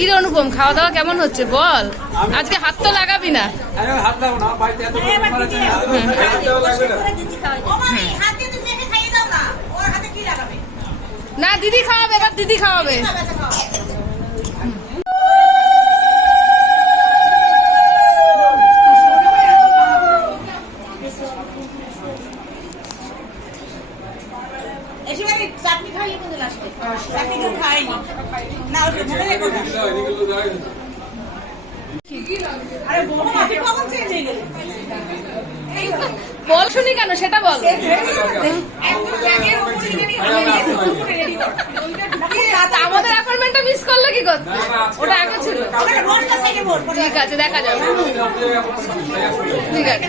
কি রে অনুপম খাওয়া দাওয়া কেমন হচ্ছে বল? আজকে হাত তো লাগাবি না। আরে হাত দাও না বাড়িতে এত করে মারা আছে না। হাত দেওয়া লাগবে না। না। দিদি খাওয়াবে এবার দিদি খাওয়াবে। চাটনি খাইয়ে কিন্তু লাস্টে চাটনি কিন্তু খাইনি না ওটা মনে রেখো না দাও এদিকে তো দাও আরে বলো আপনি কখন চেঞ্জ হয়ে গেলেন বল শুনি কেন সেটা বল আমাদের অ্যাপয়েন্টমেন্টটা মিস করল কি করতে ওটা আগে ছিল ঠিক আছে দেখা যাবে ঠিক আছে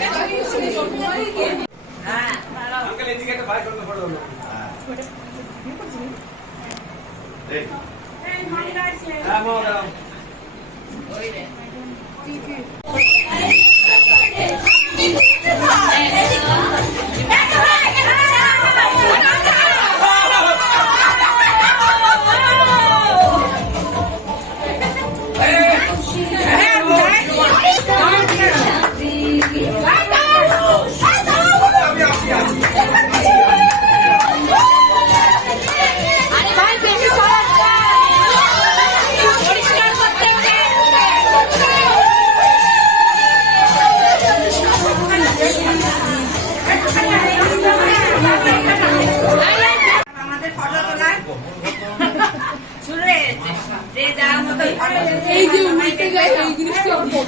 আঙ্কেল এদিকে একটা বাইক করতে পারো হ্যাঁ মা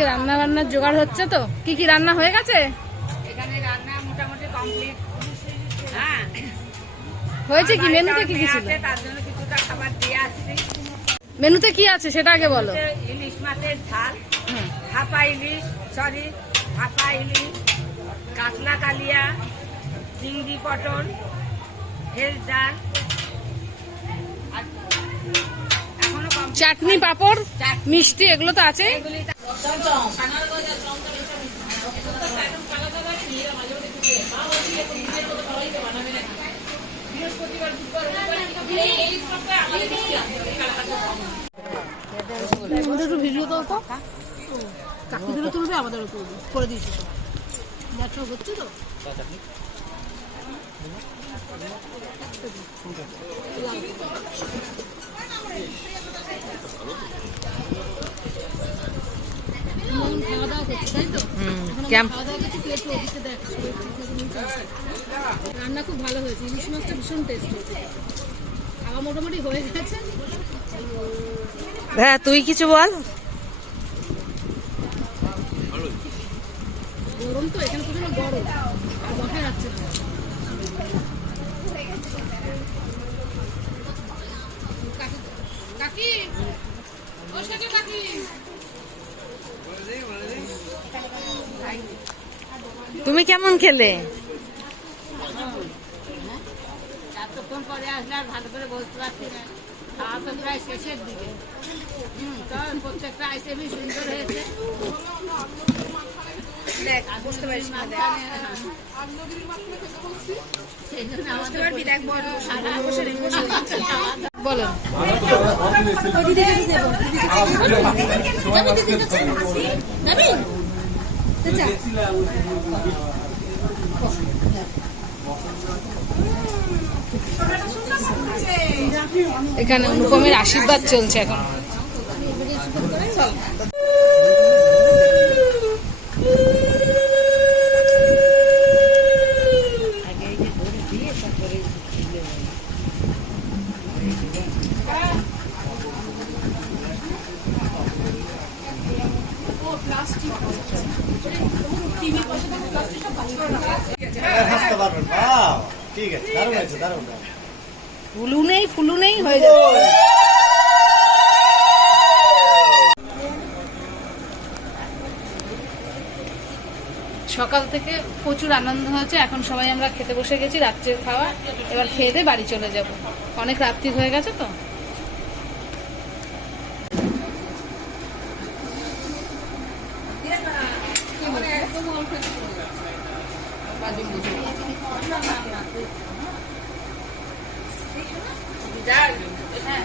এদিকে রান্না বান্নার জোগাড় হচ্ছে তো? কি কি রান্না হয়ে গেছে? এখানে রান্না মোটামুটি কমপ্লিট হ্যাঁ। হয়েছে কি? মেনুতে কি কি ছিল? তার জন্য কিছুটা খাবার দিয়ে আসছি। মেনুতে কি আছে সেটা আগে বলো। ইলিশ মাছের ঝাল হাপা ইলিশ সরি হাপা ইলিশ কাতলা কালিয়া চিংড়ি পটল ভেজ ডাল। চাটনি পাঁপড়। মিষ্টি এগুলো তো আছে ওদের একটু ভিডিও দাও তো কাকিদেরও তুলবে আমাদেরও করে দিয়েছি তো নেটওয়ার্ক হচ্ছে তো রান্না খুব ভালো হয়েছে ইলিশ মাছটা ভীষণ টেস্ট হয়েছে খাওয়া মোটামুটি হয়ে গেছে। হ্যাঁ তুই কিছু বল। গরম তো এখানে প্রচণ্ড গরম। আর বসা যাচ্ছে না। তুমি কেমন খেলে? এতক্ষণ পরে আসলে আর ভালো করে বলতে পারছি না। খাওয়া তো প্রায় শেষের দিকে। তবে প্রত্যেকটা আইটেমই সুন্দর হয়েছে। দেখ বুঝতে পারিস এখানে অনুপমের আশীর্বাদ চলছে এখন। হয়ে যাবে সকাল থেকে প্রচুর আনন্দ হয়েছে, এখন সবাই আমরা খেতে বসে গেছি, রাত্রের খাওয়া, এবার খেয়ে বাড়ি চলে যাব। অনেক রাত্রি হয়ে গেছে তো? হ্যাঁ